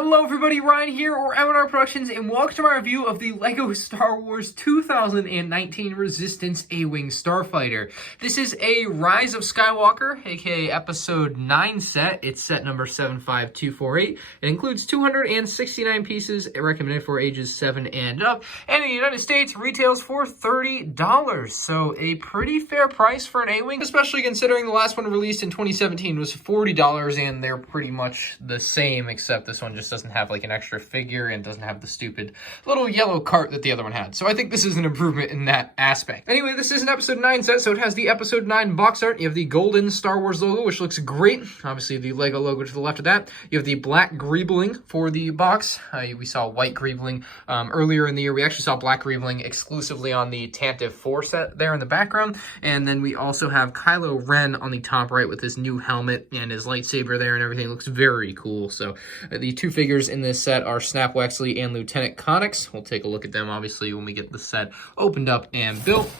Hello everybody, Ryan here, or MandRproductions, and welcome to my review of the LEGO Star Wars 2019 Resistance A-Wing Starfighter. This is a Rise of Skywalker, aka Episode 9 set. It's set number 75248. It includes 269 pieces, recommended for ages 7 and up, and in the United States retails for $30. So a pretty fair price for an A-Wing, especially considering the last one released in 2017 was $40, and they're pretty much the same, except this one just doesn't have like an extra figure and doesn't have the stupid little yellow cart that the other one had. So I think this is an improvement in that aspect. Anyway, this is an episode 9 set, so it has the episode 9 box art. You have the golden Star Wars logo, which looks great. Obviously the LEGO logo to the left of that. You have the black greebling for the box. We saw white greebling earlier in the year. We actually saw black greebling exclusively on the Tantive 4 set there in the background. And then we also have Kylo Ren on the top right with his new helmet and his lightsaber there and everything. It looks very cool. So the two figures in this set are Snap Wexley and Lieutenant Connix. We'll take a look at them, obviously, when we get the set opened up and built.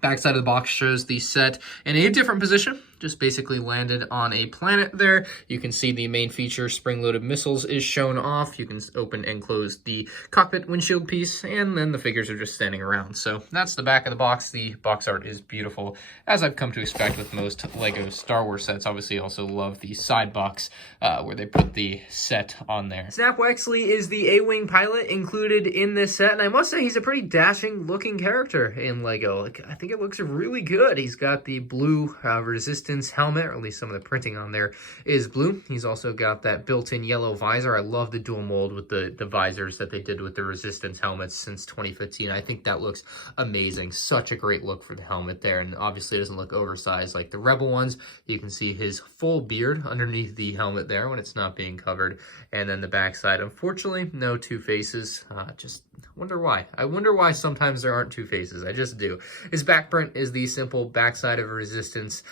Backside of the box shows the set in a different position. Just basically landed on a planet there. You can see the main feature, spring-loaded missiles, is shown off. You can open and close the cockpit windshield piece, and then the figures are just standing around. So that's the back of the box. The box art is beautiful, as I've come to expect with most LEGO Star Wars sets. Obviously, also love the side box where they put the set on there. Snap Wexley is the A-Wing pilot included in this set, and I must say he's a pretty dashing-looking character in LEGO. I think it looks really good. He's got the blue Resistance helmet, or at least some of the printing on there is blue. He's also got that built-in yellow visor. I love the dual mold with the visors that they did with the Resistance helmets since 2015. I think that looks amazing. Such a great look for the helmet there, and obviously it doesn't look oversized like the Rebel ones. You can see his full beard underneath the helmet there when it's not being covered, and then the backside, unfortunately, no two faces. Just wonder why. I wonder why sometimes there aren't two faces. I just do. His back print is the simple backside of a Resistance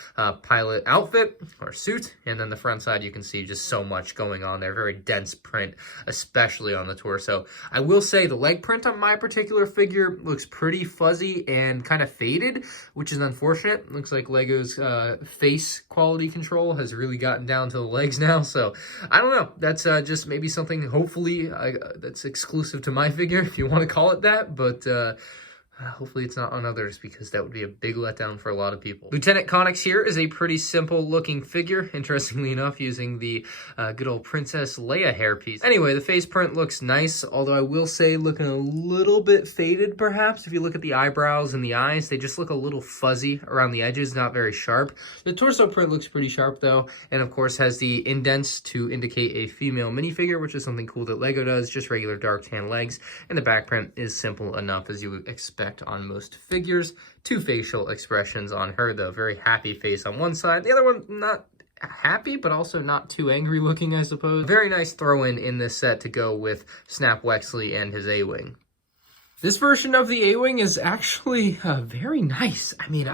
pilot outfit or suit, and then the front side you can see just so much going on there. Very dense print, especially on the torso. I will say the leg print on my particular figure looks pretty fuzzy and kind of faded, which is unfortunate. Looks like LEGO's face quality control has really gotten down to the legs now, so I don't know. That's just maybe something, hopefully, that's exclusive to my figure, if you want to call it that, but hopefully it's not on others, because that would be a big letdown for a lot of people. Lieutenant Connix here is a pretty simple looking figure, interestingly enough, using the good old Princess Leia hairpiece. Anyway, the face print looks nice, although I will say looking a little bit faded perhaps. If you look at the eyebrows and the eyes, they just look a little fuzzy around the edges, not very sharp. The torso print looks pretty sharp though, and of course has the indents to indicate a female minifigure, which is something cool that LEGO does, just regular dark tan legs, and the back print is simple enough as you would expect on most figures. Two facial expressions on her though. Very happy face on one side, the other one not happy, but also not too angry looking, I suppose. Very nice throw-in in this set to go with Snap Wexley and his A-Wing. This version of the A-Wing is actually very nice. I mean,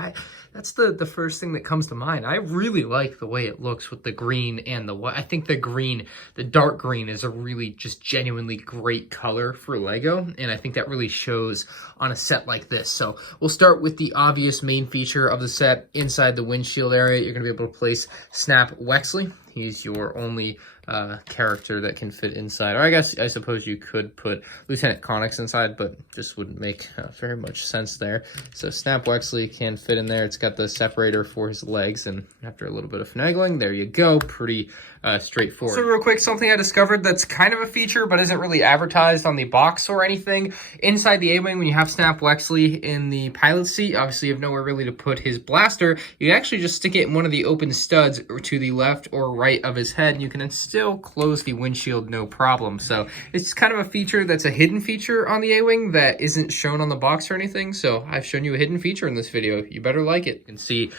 that's the first thing that comes to mind. I really like the way it looks with the green and the white. I think the green, the dark green, is a really just genuinely great color for LEGO, and I think that really shows on a set like this. So we'll start with the obvious main feature of the set. Inside the windshield area, you're going to be able to place Snap Wexley. He's your only character that can fit inside. Or I suppose you could put Lieutenant Connix inside, but just wouldn't make very much sense there. So Snap Wexley can fit in there. It's got the separator for his legs, and after a little bit of finagling, there you go. Pretty straightforward. So real quick, something I discovered that's kind of a feature, but isn't really advertised on the box or anything. Inside the A-Wing, when you have Snap Wexley in the pilot seat, obviously you have nowhere really to put his blaster. You actually just stick it in one of the open studs to the left or right of his head, and you can then still close the windshield no problem. So it's kind of a feature that's a hidden feature on the A-Wing that isn't shown on the box or anything. So I've shown you a hidden feature in this video. You better like it. You can see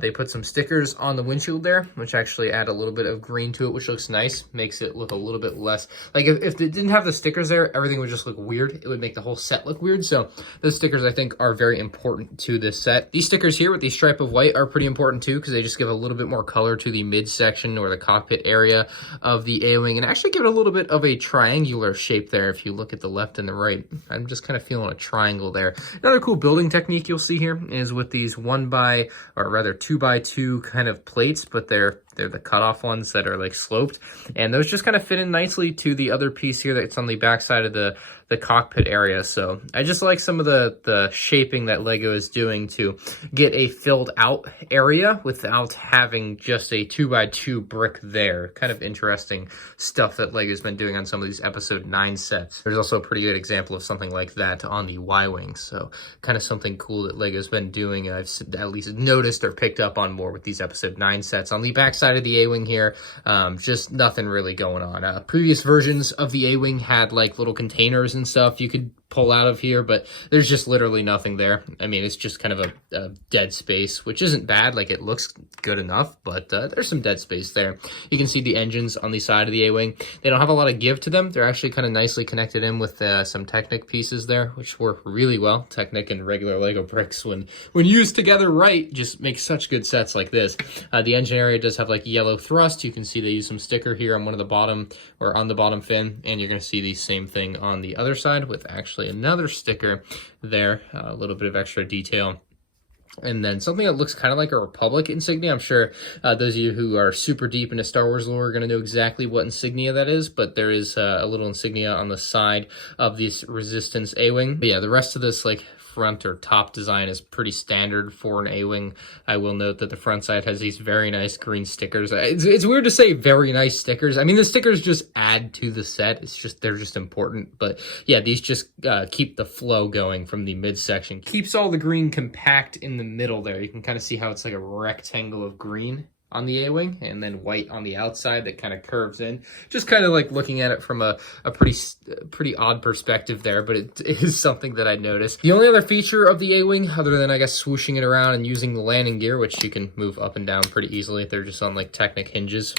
they put some stickers on the windshield there, which actually add a little bit of green to it, which looks nice. Makes it look a little bit less, like if it didn't have the stickers there, everything would just look weird. It would make the whole set look weird. So those stickers, I think, are very important to this set. These stickers here with the stripe of white are pretty important too, because they just give a little bit more color to the midsection or the cockpit area of the A-Wing, and actually give it a little bit of a triangular shape there if you look at the left and the right. I'm just kind of feeling a triangle there. Another cool building technique you'll see here is with these 2x2 kind of plates, but they're They're the cutoff ones that are like sloped, and those just kind of fit in nicely to the other piece here that's on the back side of the cockpit area. So I just like some of the shaping that Lego is doing to get a filled out area without having just a 2x2 brick there. Kind of interesting stuff that Lego's been doing on some of these episode 9 sets. There's also a pretty good example of something like that on the Y-Wing. So kind of something cool that Lego's been doing. I've at least noticed or picked up on more with these episode 9 sets. On the back side of the A-Wing here, just nothing really going on. Previous versions of the A-Wing had like little containers and stuff you could pull out of here, but there's just literally nothing there. I mean, it's just kind of a dead space, which isn't bad. Like, it looks good enough, but there's some dead space there. You can see the engines on the side of the A-Wing. They don't have a lot of give to them. They're actually kind of nicely connected in with some Technic pieces there, which work really well. Technic and regular Lego bricks, when used together right, just make such good sets like this. The engine area does have like yellow thrust. You can see they use some sticker here on one of the bottom, or on the bottom fin, and you're going to see the same thing on the other side with actually another sticker there, a little bit of extra detail. And then something that looks kind of like a Republic insignia. I'm sure those of you who are super deep into Star Wars lore are going to know exactly what insignia that is, but there is a little insignia on the side of this Resistance A-Wing. But yeah, the rest of this like front or top design is pretty standard for an A-Wing. I will note that the front side has these very nice green stickers. It's weird to say very nice stickers. I mean, the stickers just add to the set. It's just, they're just important. But yeah, these just keep the flow going from the midsection. Keeps all the green compact in the middle there. You can kind of see how it's like a rectangle of green on the A-Wing, and then white on the outside that kind of curves in. Just kind of like looking at it from a pretty odd perspective there, but it is something that I noticed. The only other feature of the A-Wing, other than I guess swooshing it around and using the landing gear, which you can move up and down pretty easily. They're just on like Technic hinges.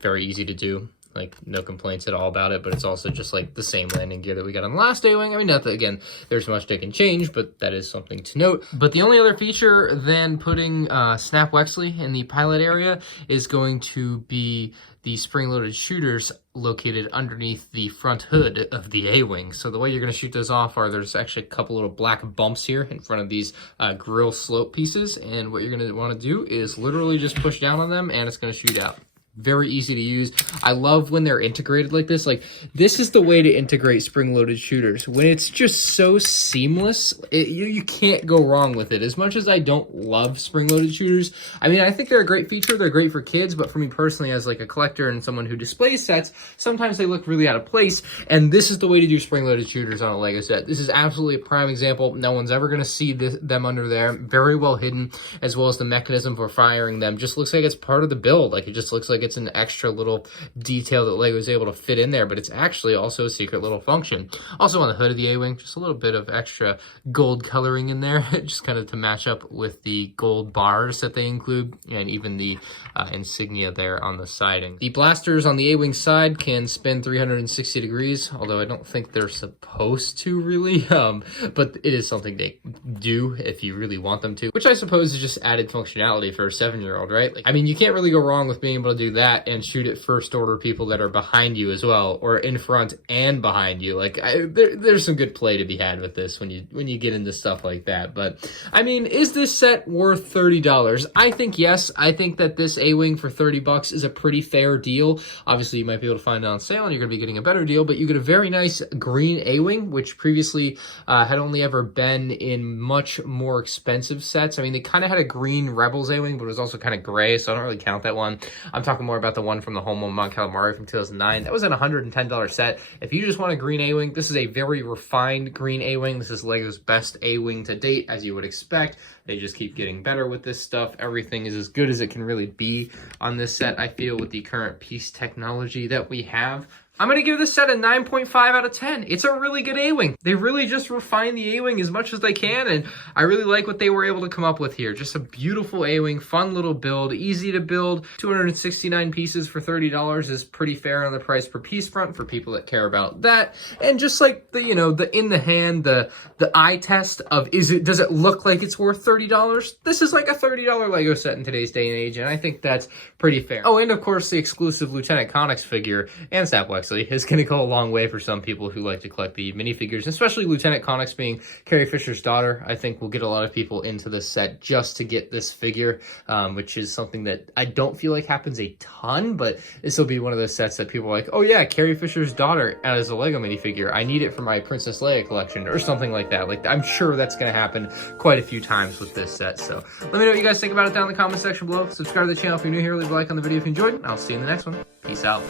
Very easy to do. Like, no complaints at all about it, but it's also just like the same landing gear that we got on the last A-Wing. I mean, not that, again, there's much they can change, but that is something to note. But the only other feature than putting Snap Wexley in the pilot area is going to be the spring-loaded shooters located underneath the front hood of the A-Wing. So the way you're going to shoot those off are there's actually a couple little black bumps here in front of these grill slope pieces, and what you're going to want to do is literally just push down on them, and it's going to shoot out. Very easy to use. I love when they're integrated like this. Like, this is the way to integrate spring-loaded shooters. When it's just so seamless, you can't go wrong with it. As much as I don't love spring-loaded shooters, I mean, I think they're a great feature. They're great for kids, but for me personally, as like a collector and someone who displays sets, sometimes they look really out of place, and this is the way to do spring-loaded shooters on a Lego set. This is absolutely a prime example. No one's ever going to see them under there. Very well hidden, as well as the mechanism for firing them. Just looks like it's part of the build. Like, it just looks like it's an extra little detail that Lego is able to fit in there, but it's actually also a secret little function. Also on the hood of the A-Wing, just a little bit of extra gold coloring in there, just kind of to match up with the gold bars that they include, and even the insignia there on the siding. The blasters on the A-Wing side can spin 360 degrees, although I don't think they're supposed to really, but it is something they do if you really want them to, which I suppose is just added functionality for a 7-year-old, right? Like, I mean, you can't really go wrong with being able to do that and shoot at first order people that are behind you as well, or in front and behind you. Like, there's some good play to be had with this when you get into stuff like that. But I mean, is this set worth $30? I think yes. I think that this A-Wing for $30 is a pretty fair deal. Obviously, you might be able to find it on sale and you're going to be getting a better deal, but you get a very nice green A-Wing, which previously had only ever been in much more expensive sets. I mean, they kind of had a green Rebels A-Wing, but it was also kind of gray, so I don't really count that one. I'm talking more about the one from the Home on Mount Calamari from 2009. That was an $110 set. If you just want a green A-Wing, this is a very refined green A-Wing. This is Lego's best A-Wing to date, as you would expect. They just keep getting better with this stuff. Everything is as good as it can really be on this set, I feel, with the current piece technology that we have. I'm going to give this set a 9.5 out of 10. It's a really good A-Wing. They really just refined the A-Wing as much as they can, and I really like what they were able to come up with here. Just a beautiful A-Wing, fun little build, easy to build. 269 pieces for $30 is pretty fair on the price per piece front for people that care about that. And just like the, the in the hand, the eye test of does it look like it's worth $30? This is like a $30 Lego set in today's day and age, and I think that's pretty fair. Oh, and of course the exclusive Lieutenant Connix figure and Snap Wexley Wexley is going to go a long way for some people who like to collect the minifigures, especially Lieutenant Connix being Carrie Fisher's daughter. I think we'll get a lot of people into this set just to get this figure, which is something that I don't feel like happens a ton, but this will be one of those sets that people are like, oh yeah, Carrie Fisher's daughter as a Lego minifigure. I need it for my Princess Leia collection or something like that. Like, I'm sure that's going to happen quite a few times with this set. So let me know what you guys think about it down in the comment section below. Subscribe to the channel if you're new here. Leave a like on the video if you enjoyed, and I'll see you in the next one. Peace out.